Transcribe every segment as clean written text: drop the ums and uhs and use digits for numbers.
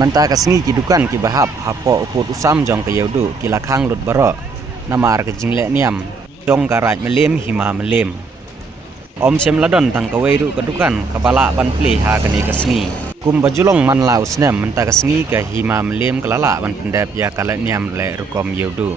Manta kasngi ki dukan ki bahap hapo uput usam jong ke yaudu ki lakhang lut baro namar ke jingle niam jong karaj melem hima melem om sem ladon tang kaweiru ke dukan kabala ban pli ha kani kasngi kum bajulong man la usnem manta kasngi ke hima melem kelala ban pendep ya kala niam le rukom yaudu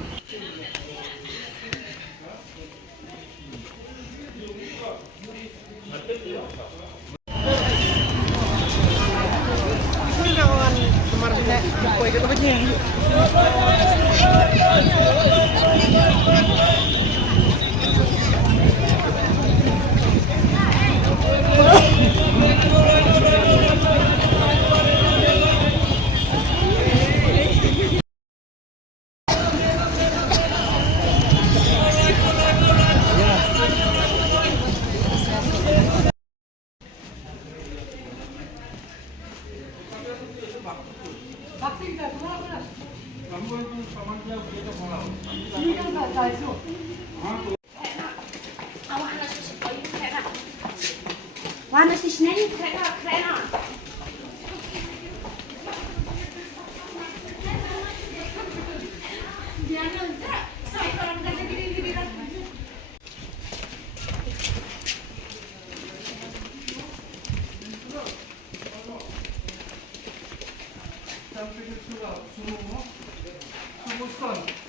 Wann ist die schnell? Kleiner. Sumo